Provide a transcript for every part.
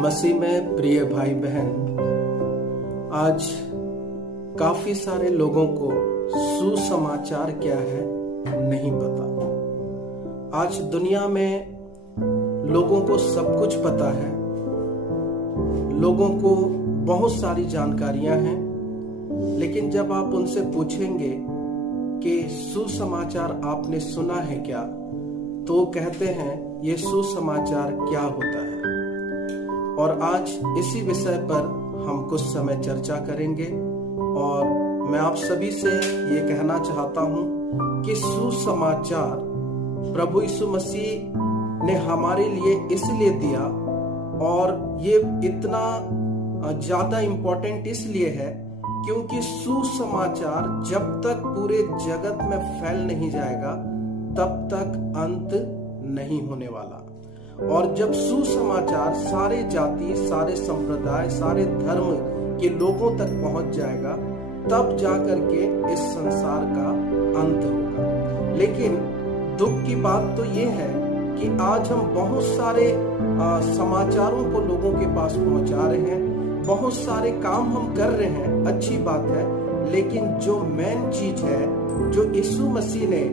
मसीह में प्रिय भाई बहन, आज काफी सारे लोगों को सुसमाचार क्या है नहीं पता। आज दुनिया में लोगों को सब कुछ पता है, लोगों को बहुत सारी जानकारियां हैं, लेकिन जब आप उनसे पूछेंगे कि सुसमाचार आपने सुना है क्या, तो वो कहते हैं ये सुसमाचार क्या होता है। और आज इसी विषय पर हम कुछ समय चर्चा करेंगे और मैं आप सभी से ये कहना चाहता हूं कि सुसमाचार प्रभु यीशु मसीह ने हमारे लिए इसलिए दिया और ये इतना ज्यादा इम्पोर्टेंट इसलिए है क्योंकि सुसमाचार जब तक पूरे जगत में फैल नहीं जाएगा तब तक अंत नहीं होने वाला। और जब सुसमाचार सारे जाति, सारे संप्रदाय, सारे धर्म के लोगों तक पहुंच जाएगा तब जाकर के इस संसार का अंत होगा। लेकिन दुख की बात तो ये है कि आज हम बहुत सारे समाचारों को लोगों के पास पहुंचा रहे हैं, बहुत सारे काम हम कर रहे हैं, अच्छी बात है, लेकिन जो मेन चीज है, जो यीशु मसीह ने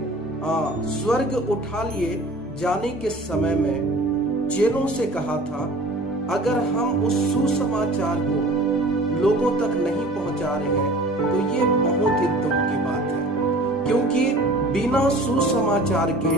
स्वर्ग उठा लिए जाने के समय में चेलों से कहा था, अगर हम उस सुसमाचार को लोगों तक नहीं पहुंचा रहे हैं तो ये बहुत ही दुख की बात है, क्योंकि बिना सुसमाचार के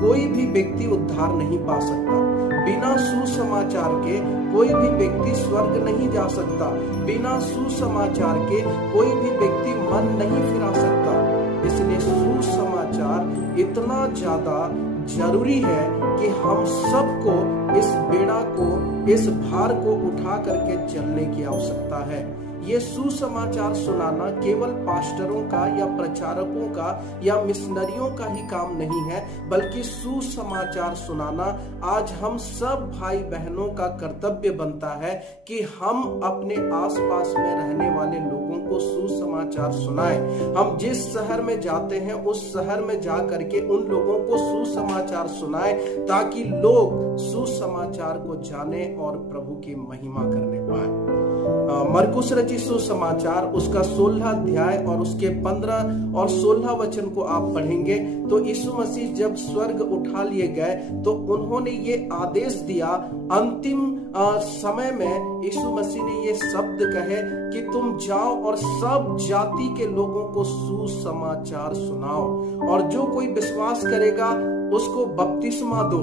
कोई भी व्यक्ति उद्धार नहीं पा सकता। बिना सुसमाचार के कोई भी व्यक्ति स्वर्ग नहीं जा सकता। बिना सुसमाचार के कोई भी व्यक्ति मन नहीं फिरा सकता। इसलिए सुसमाचार इतना ज्यादा जरूरी है कि हम सबको इस बेड़ा को, इस भार को उठा करके चलने की आवश्यकता है। ये सुसमाचार सुनाना केवल पास्टरों का या प्रचारकों का या मिशनरियों का ही काम नहीं है, बल्कि सुसमाचार सुनाना आज हम सब भाई बहनों का कर्तव्य बनता है कि हम अपने आसपास में रहने वाले लोगों को सुसमाचार सुनाएं। हम जिस शहर में जाते हैं उस शहर में जा करके उन लोगों को सुसमाचार सुनाएं ताकि लोग सुसमाचार को जाने और प्रभु की महिमा करने पाए। मरकुस रचित सुसमाचार उसका 16 अध्याय और उसके 15 और 16 वचन को आप पढ़ेंगे तो यीशु मसीह जब स्वर्ग उठा लिए गए तो उन्होंने ये आदेश दिया, अंतिम समय में यीशु मसीह ने ये शब्द कहे कि तुम जाओ और सब जाति के लोगों को सुसमाचार सुनाओ और जो कोई विश्वास करेगा उसको बपतिस्मा दो।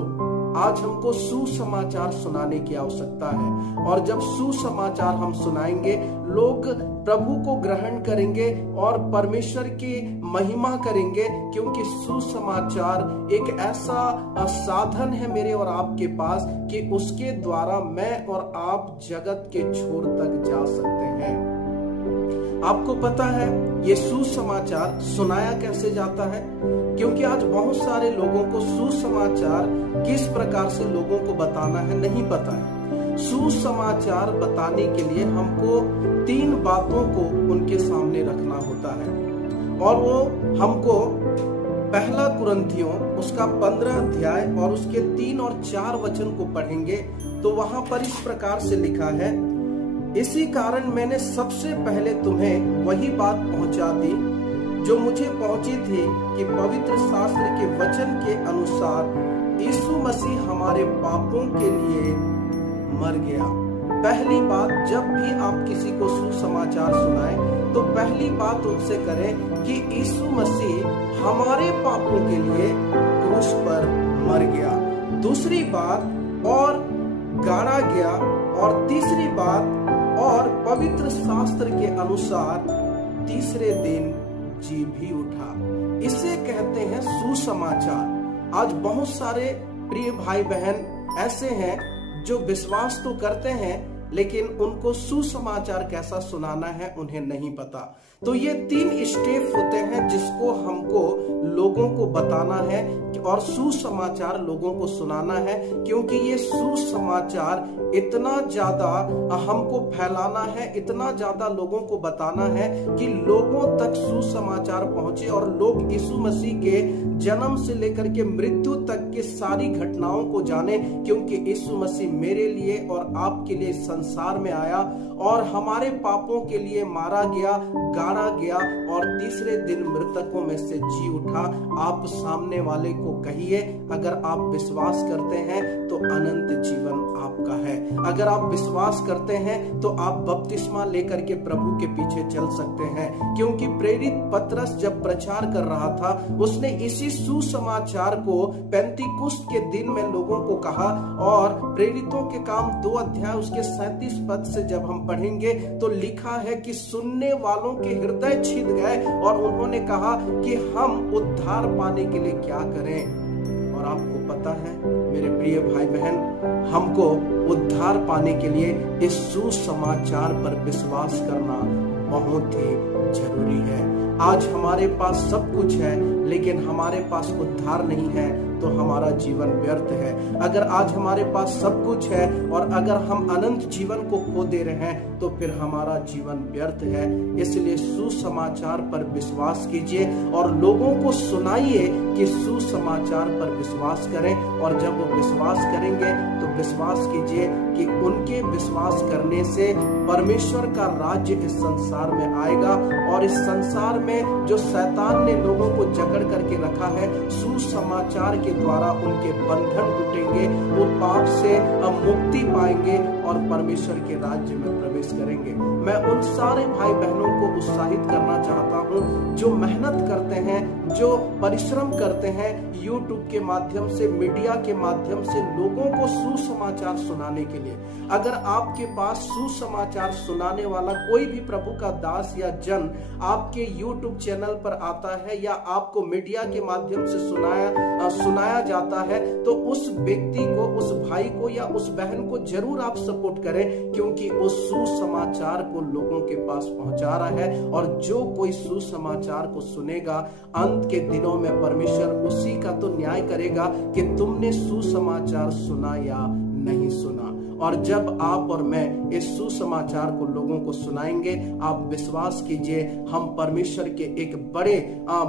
आज हमको सुसमाचार सुनाने की आवश्यकता है और जब सुसमाचार हम सुनाएंगे लोग प्रभु को ग्रहण करेंगे और परमेश्वर की महिमा करेंगे, क्योंकि सुसमाचार एक ऐसा साधन है मेरे और आपके पास कि उसके द्वारा मैं और आप जगत के छोर तक जा सकते हैं। आपको पता है ये सुसमाचार सुनाया कैसे जाता है? क्योंकि आज बहुत सारे लोगों को सुसमाचार किस प्रकार से लोगों को बताना है नहीं पता है। सुसमाचार बताने के लिए हमको 3 बातों को उनके सामने रखना होता है और वो हमको पहला कुरिन्थियों उसका 15 अध्याय और उसके 3 और 4 वचन को पढ़ेंगे तो वहां पर इस प्रकार से लिखा है, इसी कारण मैंने सबसे पहले तुम्हें वही बात पहुंचा दी जो मुझे पहुंची थी कि पवित्र शास्त्र के वचन के अनुसार यीशु मसीह हमारे पापों के लिए मर गया। पहली बात, जब भी आप किसी को सुसमाचार सुनाएं तो पहली बात उनसे करें कि यीशु मसीह हमारे पापों के लिए क्रूस पर मर गया। दूसरी बात, और गाड़ा गया, और तीसरी बात, और पवित्र शास्त्र के अनुसार तीसरे दिन जी भी उठा। इसे कहते हैं सुसमाचार। आज बहुत सारे प्रिय भाई बहन ऐसे हैं जो विश्वास तो करते हैं लेकिन उनको सुसमाचार कैसा सुनाना है उन्हें नहीं पता। तो ये 3 स्टेप होते हैं जिसको हमको लोगों को बताना है और सुसमाचार लोगों को सुनाना है, क्योंकि ये सुसमाचार इतना ज्यादा हमको फैलाना है, इतना ज्यादा लोगों को बताना है कि लोगों तक सुसमाचार पहुंचे और लोग यीशु मसीह के जन्म से लेकर के मृत्यु तक की सारी घटनाओं को जाने, क्योंकि यीशु मसीह मेरे लिए और आपके लिए संसार में आया और हमारे पापों के लिए मारा गया, गाड़ा गया और तीसरे दिन मृतकों में से जी उठा। आप सामने वाले को कहिए, अगर आप विश्वास करते हैं तो अनंत जीवन आपका है। अगर आप विश्वास करते हैं तो आप बपतिस्मा लेकर के प्रभु के पीछे चल सकते हैं, क्योंकि प्रेरित पतरस जब प्रचार कर रहा था उसने इसी सुसमाचार को पेंतीकुस्त के दिन में लोगों को कहा। और प्रेरितों के काम 2 अध्याय उसके 37 पद से जब हम पढ़ेंगे तो लिखा है कि सुनने वालों के हृदय छिद गए और उन्होंने कहा कि हम उद्धार पाने के लिए क्या करें। और आपको पता है मेरे प्रिय भाई बहन, हमको उद्धार पाने के लिए इस सुसमाचार पर विश्वास करना बहुत ही जरूरी है। आज हमारे पास सब कुछ है, लेकिन हमारे पास उद्धार नहीं है तो हमारा जीवन व्यर्थ है। अगर आज हमारे पास सब कुछ है और अगर हम अनंत जीवन को खो दे रहे हैं तो फिर हमारा जीवन व्यर्थ है। इसलिए सुसमाचार पर विश्वास कीजिए और लोगों को सुनाइए कि सुसमाचार पर विश्वास करें। और जब वो विश्वास करेंगे तो विश्वास कीजिए कि उनके विश्वास करने से परमेश्वर का राज्य इस संसार में आएगा और इस संसार में जो शैतान ने लोगों को जकड़ करके रखा है, सुसमाचार के द्वारा उनके बंधन टूटेंगे, वो पाप से मुक्ति पाएंगे और परमेश्वर के राज्य में प्रवेश करेंगे। मैं उन सारे भाई बहनों को उत्साहित करना चाहता हूं जो मेहनत करते हैं, जो परिश्रम करते हैं, YouTube के माध्यम से, मीडिया के माध्यम से लोगों को सुसमाचार सुनाने के लिए। अगर आपके पास सुसमाचार सुनाने वाला कोई भी प्रभु का दास या जन आपके YouTube चैनल पर आता है या आपको मीडिया के माध्यम से सुनाया जाता है, तो उस व्यक्ति को, उस भाई को या उस बहन को जरूर आप सपोर्ट करें, क्योंकि उस सुसमाचार को लोगों के पास पहुंचा रहा है। और जो कोई सुसमाचार को सुनेगा, अंत के दिनों में परमेश्वर उसी का तो न्याय करेगा कि तुमने सुसमाचार सुना या नहीं सुना। और जब आप और मैं इस सुसमाचार को लोगों को सुनाएंगे, आप विश्वास कीजिए हम परमेश्वर के एक बड़े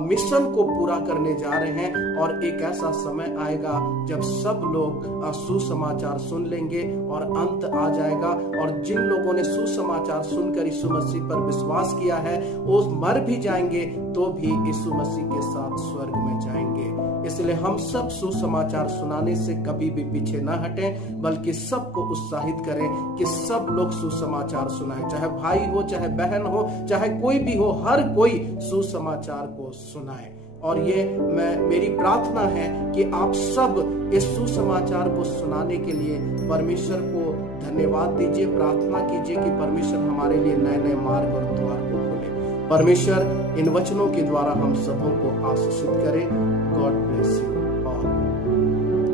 मिशन को पूरा करने जा रहे हैं। और एक ऐसा समय आएगा जब सब लोग सुसमाचार सुन लेंगे और अंत आ जाएगा। और जिन लोगों ने सुसमाचार सुनकर यीशु मसीह पर विश्वास किया है, वो मर भी जाएंगे तो भी यीशु मसीह के साथ स्वर्ग में जाएंगे। इसलिए हम सब सुसमाचार सुनाने से कभी भी पीछे न हटें, बल्कि सबको उत्साहित करें कि सब लोग सुसमाचार सुनाएं। चाहे भाई हो, चाहे बहन हो, चाहे कोई भी हो, हर कोई सुसमाचार को सुनाए। और ये मेरी प्रार्थना है कि आप सब इस सुसमाचार को सुनाने के लिए परमेश्वर को धन्यवाद दीजिए, प्रार्थना कीजिए कि परमेश्वर हमारे लिए नए नए मार्ग और द्वार को खोले। परमेश्वर इन वचनों के द्वारा हम सबों को आशीषित करे।